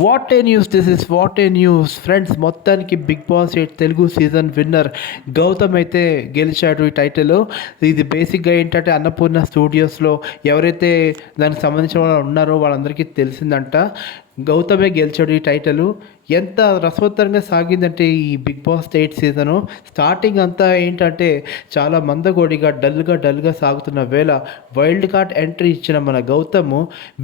What a news, this is what a news friends. మొత్తానికి big boss 8 Telugu season winner Gautam అయితే గెలిచాడు ఈ title. ఇది బేసిక్గా ఏంటంటే అన్నపూర్ణ స్టూడియోస్లో ఎవరైతే దానికి సంబంధించిన వాళ్ళు ఉన్నారో వాళ్ళందరికీ తెలిసిందంట. గౌతమే గెలిచాడు ఈ టైటిల్. ఎంత రసవత్తరంగా సాగిందంటే ఈ బిగ్ బాస్ 8 సీజను స్టార్టింగ్ అంతా ఏంటంటే చాలా మందగోడిగా డల్గా సాగుతున్న వేళ వైల్డ్ కార్డ్ ఎంట్రీ ఇచ్చిన మన గౌతమ్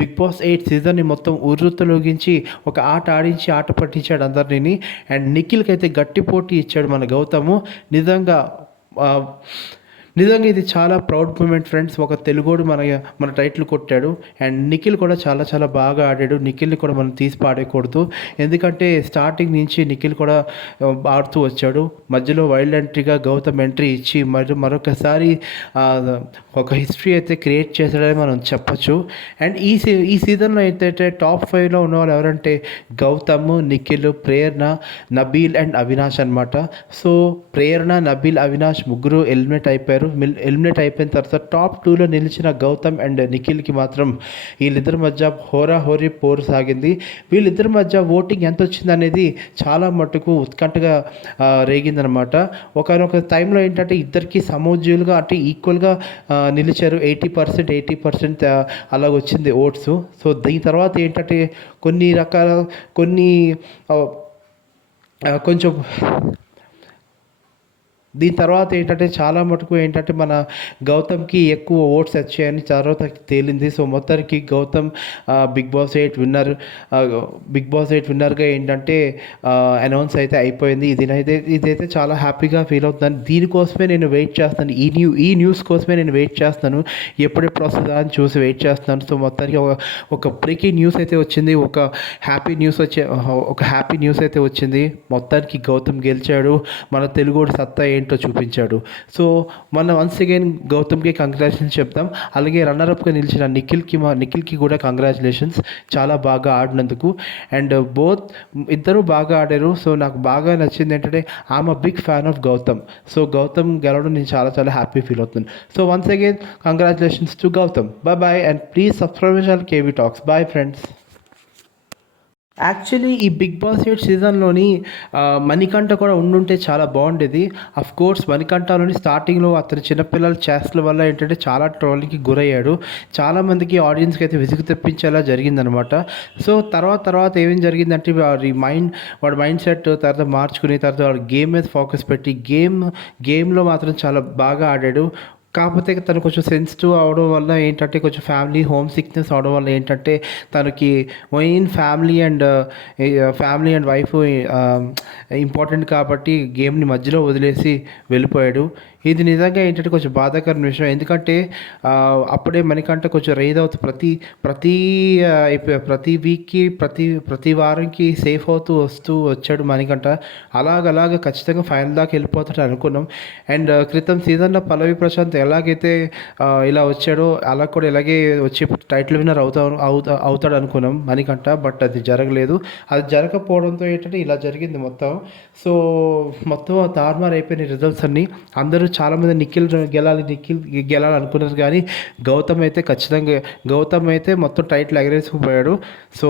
బిగ్ బాస్ 8 సీజన్ని మొత్తం ఉర్రుతలొగించి ఒక ఆట ఆడించి ఆట పట్టించాడు అందరినీ. అండ్ నిఖిల్కి అయితే గట్టి పోటీ ఇచ్చాడు మన గౌతము. నిజంగా ఇది చాలా ప్రౌడ్ మూమెంట్ ఫ్రెండ్స్. ఒక తెలుగోడు మన టైటిల్ కొట్టాడు. అండ్ నిఖిల్ కూడా చాలా బాగా ఆడాడు. నిఖిల్ని కూడా మనం తీసి పాడేయకూడదు, ఎందుకంటే స్టార్టింగ్ నుంచి నిఖిల్ కూడా ఆడుతూ వచ్చాడు. మధ్యలో వైల్డ్ ఎంట్రీగా గౌతమ్ ఎంట్రీ ఇచ్చి మరొకసారి ఒక హిస్టరీ అయితే క్రియేట్ చేశాడని మనం చెప్పచ్చు. అండ్ ఈ సీజన్లో అయితే టాప్ 5లో ఉన్నవాళ్ళు ఎవరంటే గౌతమ్, నిఖిల్, ప్రేరణ, నబీల్ అండ్ అవినాష్ అనమాట. సో ప్రేరణ, నబీల్, అవినాష్ ముగ్గురు ఎలిమినేట్ అయిపోయారు. ఎలిమినేట్ అయిపోయిన తర్వాత టాప్ 2లో నిలిచిన గౌతమ్ అండ్ నిఖిల్కి మాత్రం వీళ్ళిద్దరి మధ్య హోరాహోరీ పోరు సాగింది. వీళ్ళిద్దరి మధ్య ఓటింగ్ ఎంత వచ్చింది అనేది చాలా మటుకు ఉత్కంఠగా రేగిందనమాట. ఒకనొక టైంలో ఏంటంటే ఇద్దరికి సమోజ్యులుగా అంటే ఈక్వల్గా నిలిచారు. 80% అలాగ వచ్చింది ఓట్స్. సో దీని తర్వాత ఏంటంటే కొంచెం దీని తర్వాత ఏంటంటే చాలా మటుకు ఏంటంటే మన గౌతమ్కి ఎక్కువ ఓట్స్ వచ్చాయని తర్వాత తేలింది. సో మొత్తానికి గౌతమ్ బిగ్ బాస్ 8 విన్నర్గా ఏంటంటే అనౌన్స్ అయితే అయిపోయింది. ఇదైతే చాలా హ్యాపీగా ఫీల్ అవుతున్నాను. దీనికోసమే నేను వెయిట్ చేస్తాను. ఈ న్యూస్ కోసమే నేను వెయిట్ చేస్తాను. ఎప్పుడెప్పుడు వస్తుందా అని చూసి వెయిట్ చేస్తున్నాను. సో మొత్తానికి ఒక బ్రేకింగ్ న్యూస్ అయితే వచ్చింది. ఒక హ్యాపీ న్యూస్ అయితే వచ్చింది. మొత్తానికి గౌతమ్ గెలిచాడు. మన తెలుగుడు సత్తా ఏంటో చూపించాడు. సో మనం వన్స్ అగైన్ గౌతమ్కి కంగ్రాచులేషన్స్ చెప్తాం. అలాగే రన్నర్అప్గా నిలిచిన నిఖిల్కి కూడా కంగ్రాచులేషన్స్, చాలా బాగా ఆడినందుకు. అండ్ ఇద్దరు బాగా ఆడారు. సో నాకు బాగా నచ్చింది ఏంటంటే I'm a big fan of Gautham. So Gautham గెలవడం నేను చాలా హ్యాపీ ఫీల్ అవుతున్నాను. So once again congratulations to Gautham. Bye and please subscribe channel KV talks. Bye friends. Actually ఈ బిగ్ బాస్ 8 సీజన్లోని మణికంఠ కూడా ఉండుంటే చాలా బాగుండేది. అఫ్ కోర్స్ మణికంఠలోని స్టార్టింగ్లో అతని చిన్నపిల్లల చేష్టల వల్ల ఏంటంటే చాలా ట్రోలింగ్కి గురయ్యాడు. చాలామందికి ఆడియన్స్కి అయితే విసుగు తెప్పించేలా జరిగిందనమాట. సో తర్వాత ఏమేం జరిగిందంటే వాడి మైండ్ సెట్ తర్వాత మార్చుకుని తర్వాత వాడు గేమ్ మీద ఫోకస్ పెట్టి గేమ్లో మాత్రం చాలా బాగా ఆడాడు. కాకపోతే తను కొంచెం సెన్సిటివ్ అవడం వల్ల ఏంటంటే కొంచెం హోమ్ సిక్నెస్ అవడం వల్ల ఏంటంటే తనకి main family and wife important కాబట్టి గేమ్ని మధ్యలో వదిలేసి వెళ్ళిపోయాడు. ఇది నిజంగా ఏంటంటే కొంచెం బాధాకరమైన విషయం. ఎందుకంటే అప్పుడే మణికంఠ కొంచెం రైజ్ అవుతూ ప్రతి వీక్కి ప్రతి వారంకి సేఫ్ అవుతూ వచ్చాడు మణికంఠ. అలాగ ఖచ్చితంగా ఫైనల్ దాకా వెళ్ళిపోతాడు అనుకున్నాం. అండ్ క్రితం సీజన్లో పల్లవి ప్రశాంత్ ఎలాగైతే ఇలా వచ్చాడో అలా కూడా ఇలాగే వచ్చి టైటిల్ విన్నర్ అవుతాడు అనుకున్నాం మణికంఠ. బట్ అది జరగలేదు. అది జరగకపోవడంతో ఏంటంటే ఇలా జరిగింది మొత్తం. సో మొత్తం తారుమారు అయిపోయిన రిజల్ట్స్ అన్నీ. అందరూ చాలామంది నిఖిల్ గెలాలి అనుకున్నారు, కానీ గౌతమ్ అయితే మొత్తం టైటిల్ ఎగరేసుకుపోయాడు. So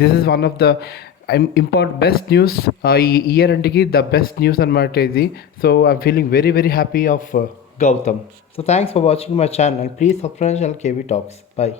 this is one of the best news ఈ ఇయర్ ఎండ్కి ద బెస్ట్ న్యూస్ అనమాట ఇది. So I'm feeling very happy of Gautam. So thanks for watching my channel and please subscribe to KV Talks. Bye.